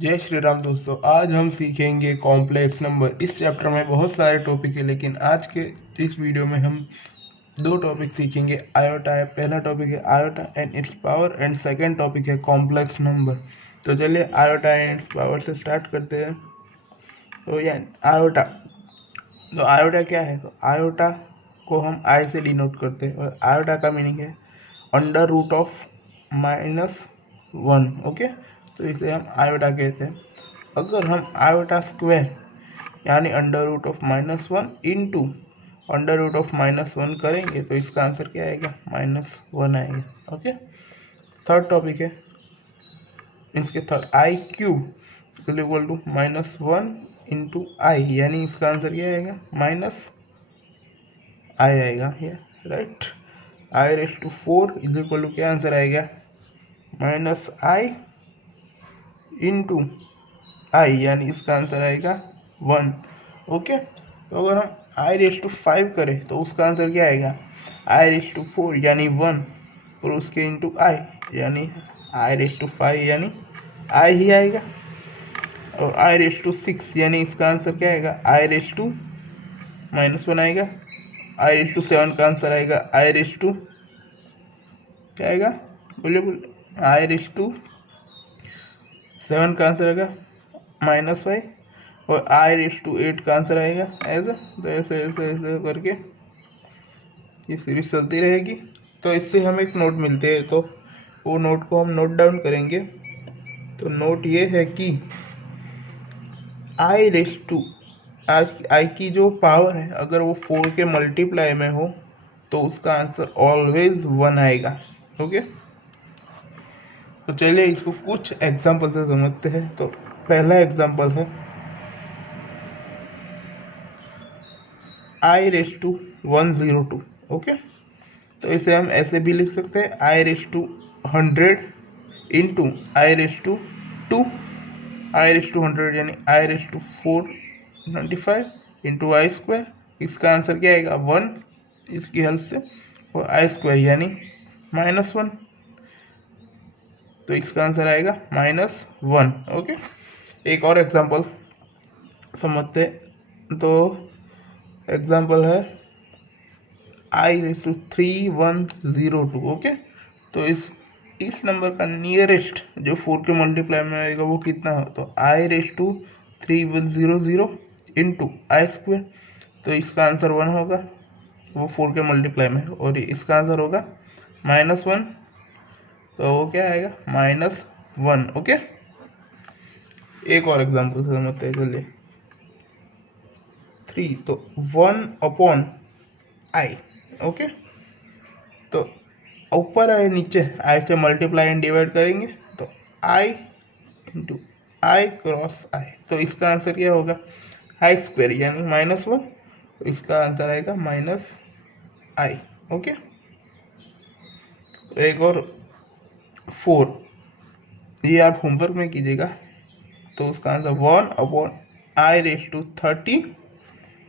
जय श्री राम दोस्तों। आज हम सीखेंगे कॉम्प्लेक्स नंबर। इस चैप्टर में बहुत सारे टॉपिक है, लेकिन आज के इस वीडियो में हम दो टॉपिक सीखेंगे। आयोटा है, पहला टॉपिक है iota and it's power, and second topic है कॉम्प्लेक्स नंबर। तो चलिए आयोटा एंड इट्स पावर से स्टार्ट करते हैं। तो यानी आयोटा, तो आयोटा क्या है? तो आयोटा को हम आई से डिनोट करते हैं, और आयोटा का मीनिंग है अंडर रूट ऑफ -1। ओके, तो इसे हम आयोटा कहते हैं। अगर हम आयोटा स्क्वायर यानी under root of -1 into under root of -1 करेंगे तो इसका आंसर क्या आएगा? -1 आएगा। ओके, थर्ड टॉपिक है इसके third, i cube is equal to -1 into i, यानी इसका आंसर क्या आएगा? माइनस आई आएगा ये, right. I raise to 4 is equal to क्या आंसर आएगा? -i इंटू आई, यानी इसका आंसर आएगा 1। ओके, तो अगर हम आई रेस टू 5 करें तो उसका आंसर क्या आएगा? आई रेस टू 4 यानी 1, और उसके इंटू आई, यानी आई रेस टू 5 यानी आई ही आएगा। और आई रेस टू 6 यानी इसका आंसर क्या आएगा? आई रेस टू -1 आएगा। आई रेस टू 7 का आंसर आएगा आई रेस टू क्या आएगा? बोलिए बोलिए। आई रेस टू 7 का आंसर आएगा -5, और आई रेस टू 8 का आंसर आएगा ऐसा। तो ऐसे ऐसे ऐसे करके ये सीरीज चलती रहेगी। तो इससे हम एक नोट मिलते हैं, तो वो नोट को हम नोट डाउन करेंगे। तो नोट ये है कि आई रेस टू, आज आई की जो पावर है अगर वो 4 के मल्टीप्लाई में हो तो उसका आंसर ऑलवेज 1 आएगा। ओके, तो चलिए इसको कुछ एग्जाम्पल से समझते हैं। तो पहला एग्जाम्पल है आई रेस टू 102। ओके, तो इसे हम ऐसे भी लिख सकते हैं i raise to 100 into i raise to 2, i raise to 100 यानी i raise to 495 into i square. इसका आंसर क्या आएगा? 1, इसकी हेल्प से, और आई स्क्वायर यानी -1, तो इसका आंसर आएगा -1। ओके, एक और एग्जांपल समझते। तो एग्जांपल है आई रेस टू 3102। ओके, तो इस नंबर का नियरेस्ट जो 4 के मल्टीप्लाई में आएगा वो कितना है? तो i raise to 3100 into i square, तो इसका आंसर 1 होगा, वो 4 के मल्टीप्लाई में, और इसका आंसर होगा -1, तो वो क्या आएगा? -1। ओके, एक और एग्जांपल से समझते हैं, चलिए 3, तो 1/i। ओके, तो ऊपर आए नीचे आई से मल्टीप्लाई एंड डिवाइड करेंगे तो आई इंटू आई क्रॉस आई, तो इसका आंसर क्या होगा? आई स्क्वायर यानी -1, तो इसका आंसर आएगा -i। ओके, तो एक और 4, ये आप होमवर्क में कीजिएगा। तो उसका आंसर 1/i रेस टू 30,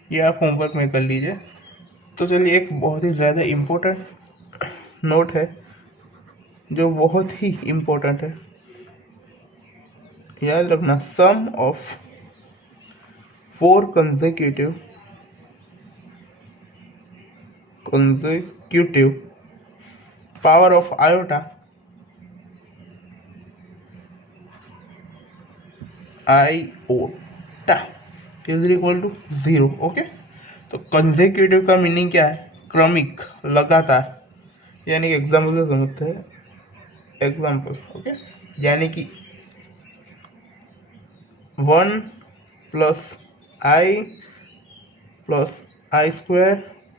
ये आप होमवर्क में कर लीजिए। तो चलिए एक बहुत ही ज़्यादा इम्पोर्टेंट नोट है जो बहुत ही इम्पोर्टेंट है, याद रखना। Sum of 4 consecutive power of iota iota is equal to 0। Okay, तो कंसेक्यूटिव का मीनिंग क्या है? क्रमिक, लगातार। यानी एग्जाम्पल से समझते हैं। एग्जाम्पल, ओके, यानी कि 1 plus i square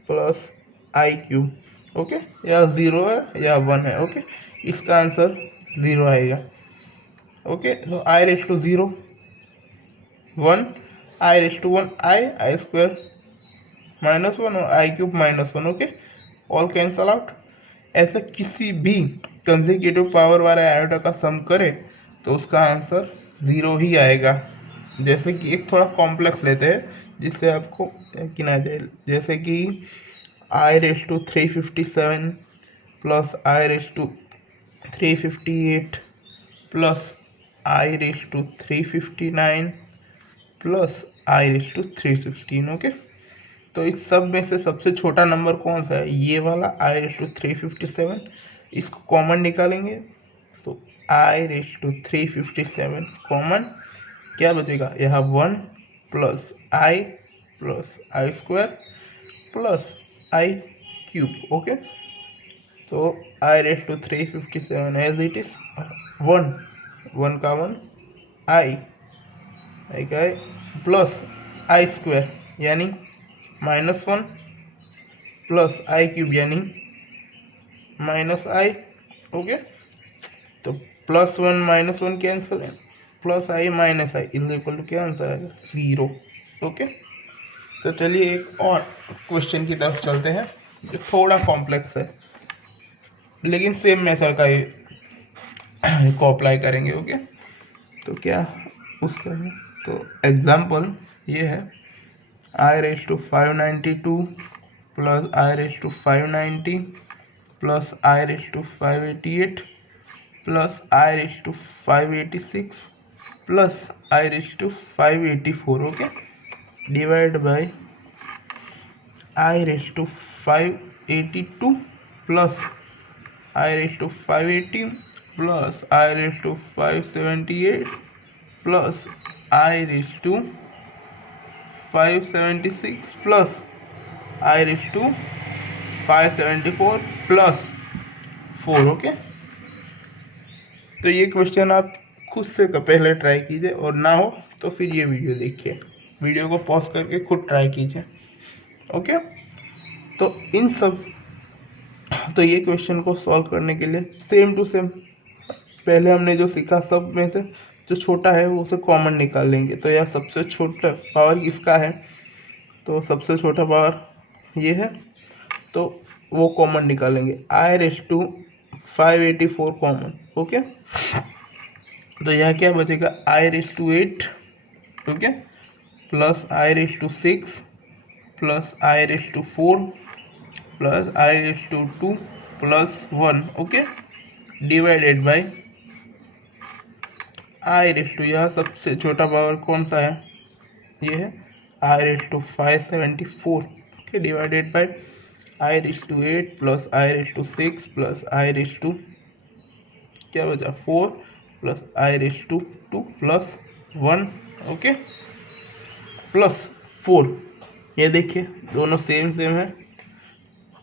plus i cube. Okay, या 0 है या 1 है। ओके, इसका आंसर 0 आएगा। ओके, तो i raise to 0 1, i raise to 1 i square -1, और i cube -1। Okay, all cancel out. ऐसे किसी भी कंसेक्यूटिव पावर वाले आयोटा का सम करे तो उसका आंसर 0 ही आएगा। जैसे कि एक थोड़ा कॉम्प्लेक्स लेते हैं जिससे आपको यकीन आ जाए, जैसे कि i raise to 357 plus i raise to 358 plus i raise to 359 plus i raise to 316। Okay, तो इस सब में से सबसे छोटा नंबर कौन सा है? ये वाला आई रेस टू 357। इसको कॉमन निकालेंगे तो आई रेस टू 357 कॉमन क्या बचेगा? यहाँ 1 plus i square plus i cube. Okay, तो i raise to 357 as it is 1 का 1 आई का प्लस आई स्क्वायर यानी -1 प्लस आई क्यूब यानी माइनस आई। ओके, तो +1 -1 कैंसिल है, plus i minus i is equal to क्या आंसर आएगा? 0। Okay, तो चलिए एक और क्वेश्चन की तरफ चलते हैं जो थोड़ा कॉम्प्लेक्स है, लेकिन सेम मेथड का ही को अप्लाई करेंगे। ओके, तो क्या उसका है? तो एग्जाम्पल ये है i raise to 592 plus i raise to 590 plus i raise to 588 plus i raise to 586 plus i raise to 584। Okay, divide by i raise to 582 plus i raise to 580 plus i raise to 578 plus i raise to 576 plus i raise to 574 plus 4। Okay, तो ये question आप खुद से पहले try कीजिए और ना हो तो फिर ये वीडियो देखिए, वीडियो को पॉज करके खुद ट्राई कीजिए। ओके, तो इन सब तो ये क्वेश्चन को सॉल्व करने के लिए सेम टू सेम पहले हमने जो सीखा सब में से जो छोटा है उसे कॉमन निकाल लेंगे। तो यह सबसे छोटा पावर किसका है? तो सबसे छोटा पावर ये है, तो वो कॉमन निकालेंगे i raise to 584 common. Okay, तो यह क्या बचेगा? I raise to 8 okay plus i raise to 6 plus i raise to 4 plus i raise to 2 plus 1। Okay, divided by i raise to, यह सबसे छोटा पावर कौन सा है? ये है i raise to 574। Okay, divided by i raise to 8 plus i raise to 6 plus i raise to क्या बचा 4 plus i raise to 2 plus 1। Okay, plus 4। ये देखिए दोनों सेम है,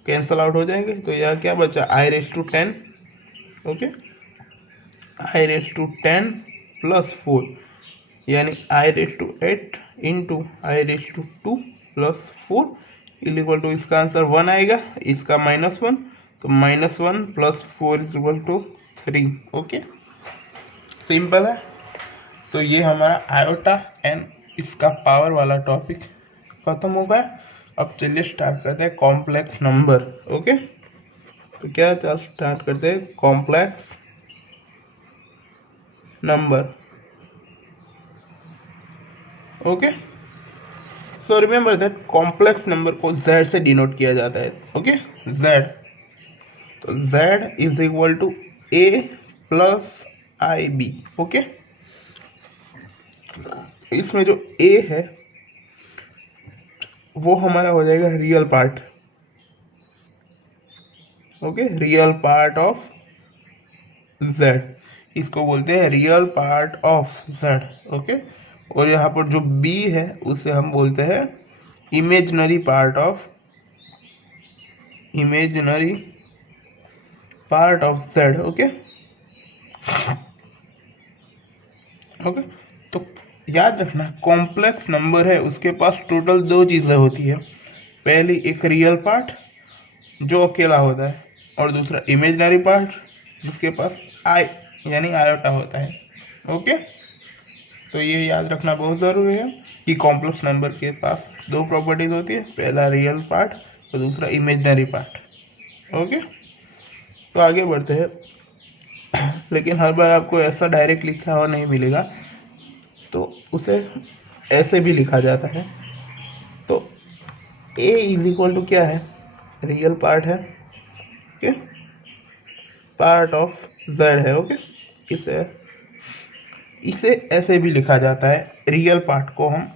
कैंसल आउट हो जाएंगे। तो यह क्या बचा? I raise to 10। Okay, i raise to 10 plus 4 यानी i raise to 8 into i raise to 2 plus 4 equal to, इसका आंसर 1 आएगा, इसका -1, तो -1 plus 4 is equal to 3। Okay, simple है। तो ये हमारा आयोटा एंड इसका पावर वाला टॉपिक खत्म हो गया। अब चलिए स्टार्ट करते हैं कॉम्प्लेक्स नंबर। ओके, तो क्या चल स्टार्ट करते हैं complex number. Okay, so remember that complex number को z से डिनोट किया जाता है। ओके, z, तो z is equal to a plus i b. Okay, इसमें जो a है वो हमारा हो जाएगा real part. Okay, real part of z, इसको बोलते हैं real part of z। Okay, और यहाँ पर जो b है उसे हम बोलते हैं imaginary part of z। Okay, okay, तो याद रखना कॉम्प्लेक्स नंबर है उसके पास टोटल 2 चीज़ें होती है। पहली एक रियल पार्ट जो अकेला होता है, और दूसरा इमेजिनरी पार्ट जिसके पास आई यानी आयोटा होता है। ओके, तो ये याद रखना बहुत ज़रूरी है कि कॉम्प्लेक्स नंबर के पास 2 प्रॉपर्टीज होती है, पहला रियल पार्ट और दूसरा इमेजिनरी पार्ट। ओके, तो आगे बढ़ते हैं। लेकिन हर बार आपको ऐसा डायरेक्ट लिखा हुआ नहीं मिलेगा, तो उसे ऐसे भी लिखा जाता है। तो a इज इक्वल टू क्या है? रियल पार्ट है, ओके, पार्ट ऑफ z है। ओके, इसे इसे ऐसे भी लिखा जाता है, रियल पार्ट को हम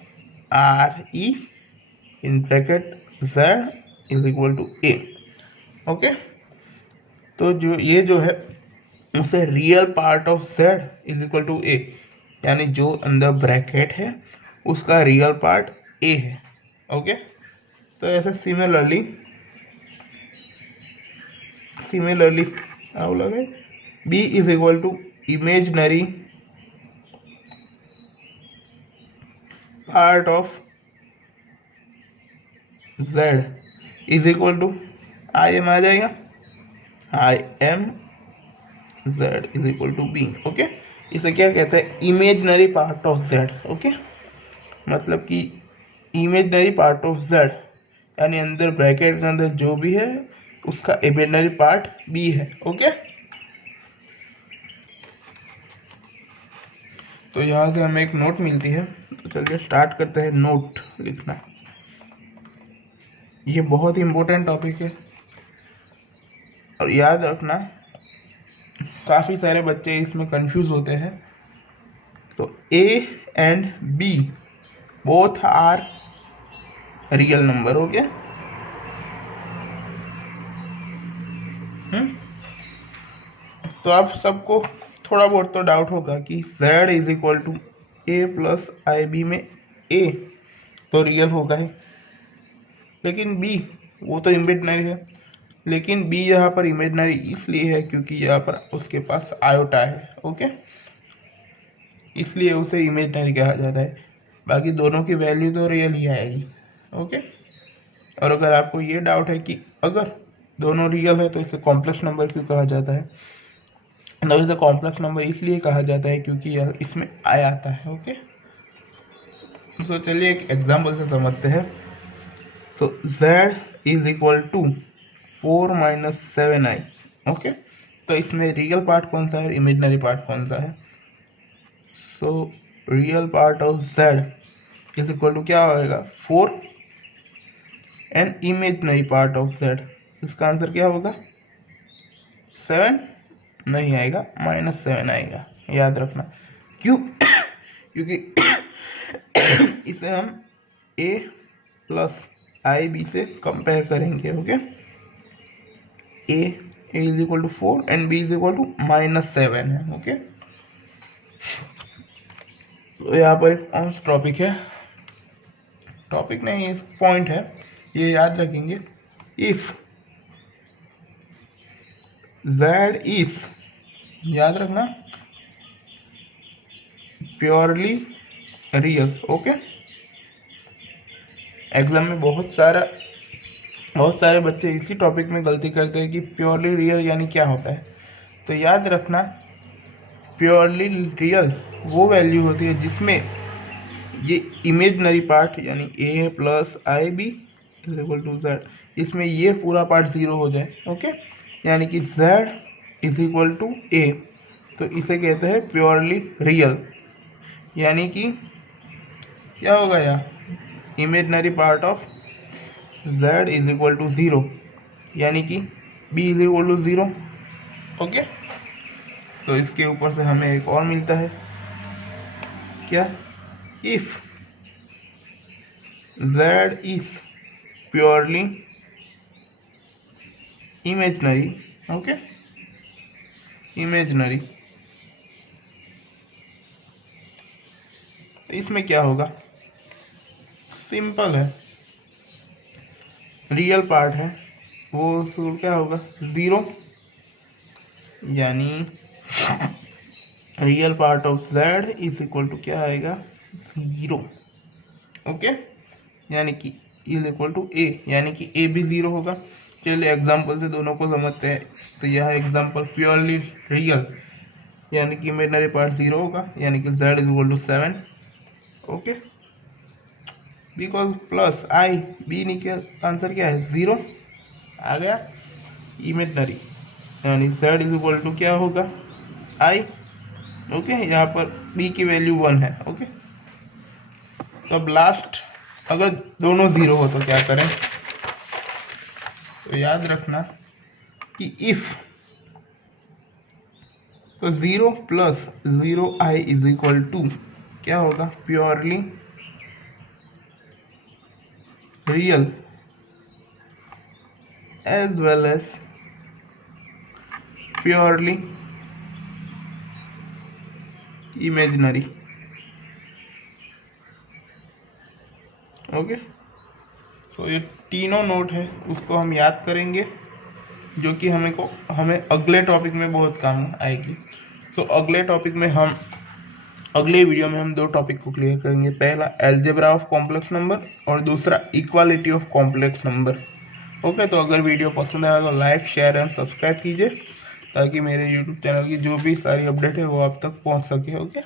R E in bracket z is equal to a. Okay, तो जो ये जो है उसे real part of z is equal to a, यानी जो अंदर ब्रैकेट है उसका रियल पार्ट ए है। ओके, तो ऐसे सिमिलरली क्या बोला गया, b is equal to imaginary part of z is equal to i m आ जाएगा, i m z is equal to b. Okay, इसे क्या कहते हैं, imaginary part of z। Okay, मतलब कि इमेजनरी पार्ट ऑफ z यानी अंदर ब्रैकेट के अंदर जो भी है उसका इमेजनरी पार्ट b है। ओके, तो यहाँ से हमें एक नोट मिलती है, तो चलिए स्टार्ट करते हैं नोट लिखना। ये बहुत ही इम्पोर्टेंट टॉपिक है और याद रखना काफ़ी सारे बच्चे इसमें कंफ्यूज होते हैं। तो a and b both are real number. Okay, तो आप सबको थोड़ा बहुत तो डाउट होगा कि z is equal to a plus i b में a तो रियल होगा ही, लेकिन b वो तो इमेजनरी है। लेकिन b यहाँ पर इमेजनरी इसलिए है क्योंकि यहाँ पर उसके पास आयोटा है। ओके, इसलिए उसे इमेजनरी कहा जाता है, बाकी दोनों की वैल्यू तो रियल ही आएगी। ओके, और अगर आपको ये डाउट है कि अगर दोनों रियल है तो इसे कॉम्प्लेक्स नंबर क्यों कहा जाता है, तो इसे कॉम्प्लेक्स नंबर इसलिए कहा जाता है क्योंकि यह इसमें आ आता है। ओके, तो चलिए एक एग्जाम्पल से समझते हैं। तो z is equal to 4 minus 7i। Okay, तो इसमें रियल पार्ट कौन सा है, इमेजनरी पार्ट कौन सा है। So real part of z is equal to क्या होगा, 4 and imaginary part of z, इसका आंसर क्या होगा, 7 नहीं आएगा, -7 आएगा। याद रखना क्यों, क्योंकि इसे हम a प्लस आई बी से कंपेयर करेंगे। Okay, a is equal to 4 and b is equal to -7 है। ओके, तो यहाँ पर एक और टॉपिक है, टॉपिक नहीं है पॉइंट है, ये याद रखेंगे। इफ z इज, याद रखना, प्योरली रियल। ओके, एग्जाम में बहुत सारे बच्चे इसी टॉपिक में गलती करते हैं कि प्योरली रियल यानी क्या होता है। तो याद रखना प्योरली रियल वो वैल्यू होती है जिसमें ये इमेजनरी पार्ट यानी a plus i b is equal to z, इसमें ये पूरा पार्ट ज़ीरो हो जाए। ओके, यानी कि z is equal to a, तो इसे कहते हैं प्योरली रियल। यानी कि क्या होगा यार, imaginary part of z is equal to 0, यानी कि b is equal to 0। Okay, तो इसके ऊपर से हमें एक और मिलता है क्या, if z is purely imaginary. Okay, imaginary, इसमें क्या होगा, सिंपल है, रियल पार्ट है वो क्या होगा 0, यानी real part of z is equal to क्या आएगा 0। ओके, यानी कि इज इक्वल टू a, यानी कि a भी 0 होगा। चलिए एग्जांपल से दोनों को समझते हैं। तो यह एग्जांपल प्योरली रियल यानी कि इमेजनरी पार्ट 0 होगा, यानी कि z is equal to 7। Okay, because plus i b निकल आंसर क्या है 0 आ गया, इमेजनरी यानी z इज इक्वल टू क्या होगा i। ओके, यहाँ पर b की वैल्यू 1 है। ओके, तो अब लास्ट अगर दोनों 0 हो तो क्या करें, तो याद रखना कि इफ, तो 0 plus 0i is equal to क्या होगा, purely real as well as purely imaginary. Okay, तो ये तीनों नोट है उसको हम याद करेंगे, जो कि हमें अगले टॉपिक में बहुत काम आएगी। तो अगले वीडियो में हम दो टॉपिक को क्लियर करेंगे। पहला एल्जेब्रा ऑफ कॉम्प्लेक्स नंबर और दूसरा equality of complex number. Okay, तो अगर वीडियो पसंद आया तो लाइक, शेयर एंड सब्सक्राइब कीजिए, ताकि मेरे यूट्यूब चैनल की जो भी सारी अपडेट है वो आप तक पहुंच सके। ओके।